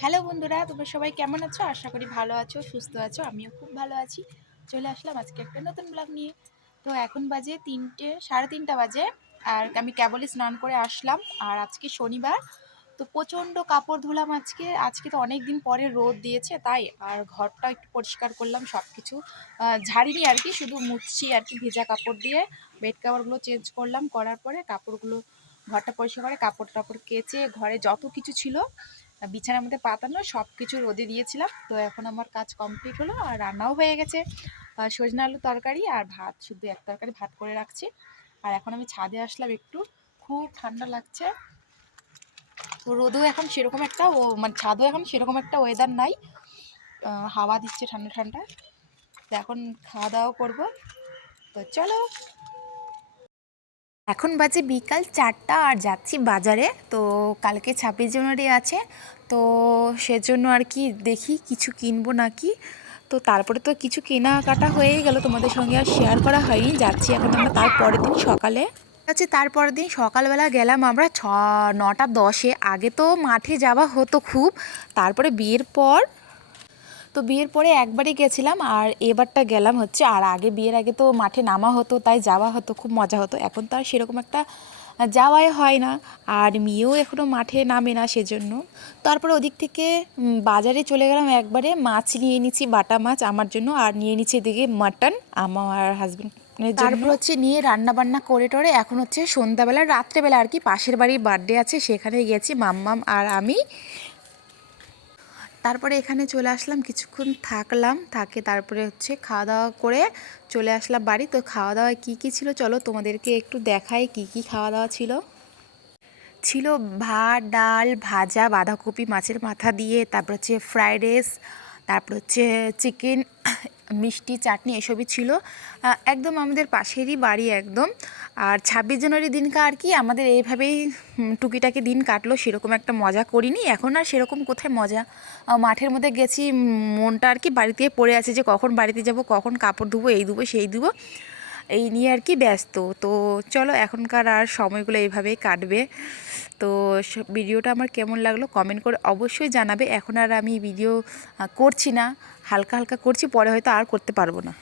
Hello বন্ধুরা, তোমরা সবাই কেমন আছো? আশা করি ভালো আছো, সুস্থ আছো। আমিও খুব ভালো আছি। চলে আসলাম আজকে একটা নতুন ব্লগ নিয়ে। তো এখন বাজে 3টে, সাড়ে 3টা বাজে। আর আমি কেবলই স্নান করে আসলাম। আর আজকে শনিবার, তো প্রচণ্ড কাপড় ধুলাম আজকে। আজকে তো অনেক দিন পরে রোদ দিয়েছে তাই। আর ঘরটা একটু পরিষ্কার করলাম, সব কিছু ঝাড়িনি আর কি, শুধু মুছছি আর কি ভেজা কাপড় দিয়ে। বেড কাভারগুলো চেঞ্জ করলাম, করার পরে কাপড়গুলো, ঘরটা পরিষ্কার করে কাপড় টাপড় কেচে ঘরে যত কিছু ছিল বিছানার মধ্যে পাতানো সব কিছু রোদে দিয়েছিলাম। তো এখন আমার কাজ কমপ্লিট হলো আর রান্নাও হয়ে গেছে। সজনে আলু তরকারি আর ভাত, শুধু এক তরকারি ভাত করে রাখছি। আর এখন আমি ছাদে আসলাম একটু, খুব ঠান্ডা লাগছে। তো রোদও এখন সেরকম একটা মানে ছাদও এখন সেরকম একটা ওয়েদার নাই, হাওয়া দিচ্ছে ঠান্ডা ঠান্ডা। তো এখন খাওয়া দাওয়া করবো। তো চলো, এখন বাজে বিকাল 4টা আর যাচ্ছি বাজারে। তো কালকে 26 জানুয়ারি আছে, তো সেজন্য আর কি দেখি কিছু কিনবো নাকি। তো তারপরে তো কিছু কেনাকাটা হয়েই গেল, তোমাদের সঙ্গে আর শেয়ার করা হয়নি। যাচ্ছি এখন আমরা তারপরের দিন সকালে। তারপরের দিন সকালবেলা গেলাম আমরা 9টা 10-এ। আগে তো মাঠে যাওয়া হতো খুব, তারপরে বিয়ের পর, তো বিয়ের পরে একবারই গেছিলাম আর এবারটা গেলাম হচ্ছে। আর আগে বিয়ের আগে তো মাঠে নামা হতো, তাই যাওয়া হতো, খুব মজা হতো। এখন তো আর সেরকম একটা যাওয়াই হয় না, আর মেয়েও এখনও মাঠে নামে না সেজন্য। তারপরে ওদিক থেকে বাজারে চলে গেলাম একবারে। মাছ নিয়ে নিচ্ছি, বাটা মাছ আমার জন্য, আর নিয়ে নিচ্ছি এদিকে মাটন আমার হাজব্যান্ডের জন্য। তারপর হচ্ছে নিয়ে রান্না বান্না করে টরে এখন হচ্ছে সন্ধ্যাবেলা, রাত্রেবেলা আর কি, পাশের বাড়ির বার্থডে আছে, সেখানে গেছি মাম্মাম আর আমি। তারপরে এখানে চলে আসলাম, কিছুক্ষণ থাকলাম, তারপরে হচ্ছে খাওয়া দাওয়া করে চলে আসলাম বাড়ি। তো খাওয়া দাওয়ায় কী কী ছিল চলো তোমাদেরকে একটু দেখাই কী কী খাওয়া দাওয়া ছিল। ছিল ভাত, ডাল, ভাজা, বাঁধাকপি মাছের মাথা দিয়ে, তারপর হচ্ছে ফ্রাইড রাইস, তারপর হচ্ছে চিকেন, মিষ্টি, চাটনি, এসবই ছিল। একদম আমাদের পাশেরই বাড়ি একদম। আর 26 জানুয়ারি দিনকা আর কি আমাদের এইভাবেই টুকিটাকি দিন কাটলো, সেরকম একটা মজা করিনি। এখন আর সেরকম কোথায় মজা, মাঠের মধ্যে গেছি, মনটা আর কি বাড়িতে পড়ে আছে যে কখন বাড়িতে যাব, কখন কাপড় ধুবো, এই ধুবো সেই ধুবো, এই নিয়ে আর কি ব্যস্ত। তো চলো, এখনকার আর সময়গুলো এইভাবেই কাটবে। তো ভিডিওটা আমার কেমন লাগলো কমেন্ট করে অবশ্যই জানাবে। এখন আর আমি ভিডিও করছি না, হালকা হালকা করছি, পরে হয়তো আর করতে পারবো না।